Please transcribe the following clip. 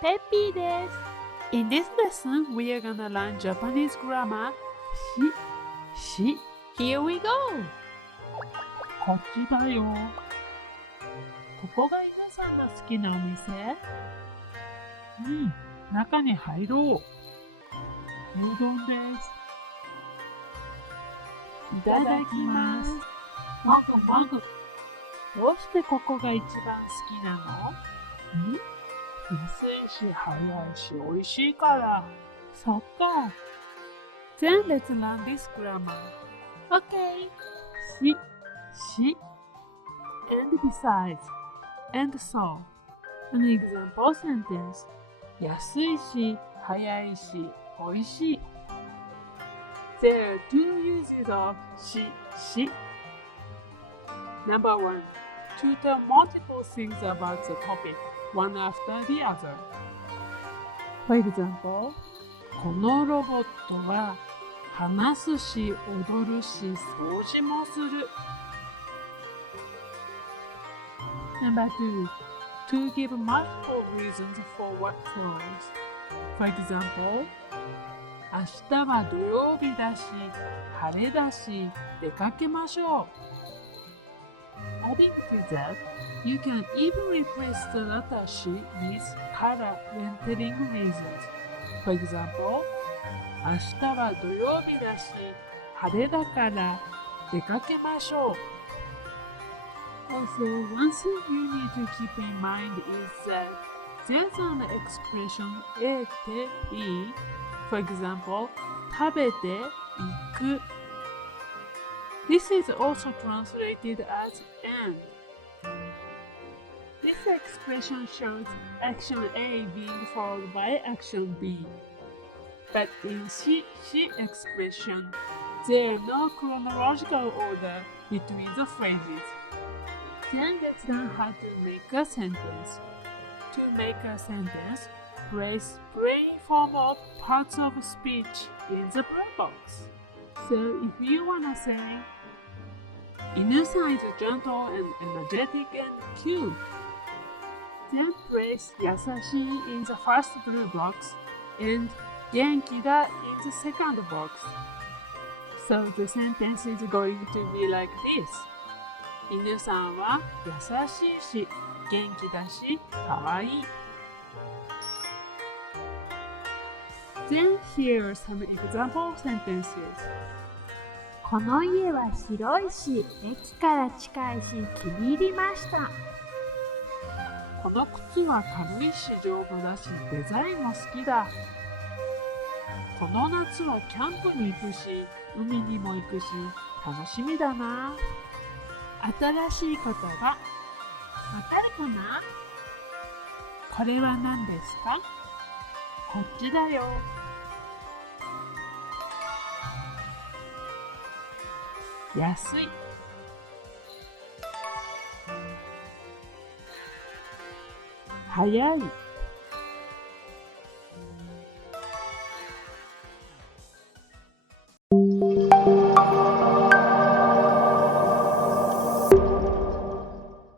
ペッピーです。In this lesson, we are gonna learn Japanese grammar し Here we go! こっちだよ。ここが皆さんの好きなお店？中に入ろう。牛丼です。いただきます。もぐもぐ。どうしてここが一番好きなの？安いし、早いし、美味しいから。そっか。Then let's learn this grammar. Okay. し and besides and so. An example sentence. 安いし、早いし、美味しい。There are two uses of し。Number one, to tell multiple things about the topic, one after the other. For example, このロボットは話すし、踊るし、掃除もする。Number two, to give multiple reasons for what follows. For example, 明日は土曜日だし、晴れだし、出かけましょう。Adding to that, you can even replace the letter し with から when telling reasons. For example, 明日は土曜日だし、晴れだから出かけましょう。Also, one thing you need to keep in mind is that there's an expression 得て be. For example, 食べて行く。This is also translated as and. This expression shows action A being followed by action B. But in she expression, there is no chronological order between the phrases. Then let's learn how to make a sentence. To make a sentence, place plain form of parts of speech in the blue box. So if you wanna say, 犬さん is gentle and energetic and cute, then place 優しい in the first blue box and 元気だ in the second box. So the sentence is going to be like this. 犬さんは優しいし、元気だし、かわいい。Then here are some example sentences. この家は広いし、駅から近いし、気に入りました。この靴は軽いし丈夫だし、デザインも好きだ。この夏はキャンプに行くし、海にも行くし、楽しみだな。新しい言葉、わかるかな？これは何ですか？こっちだよ。安い。早い。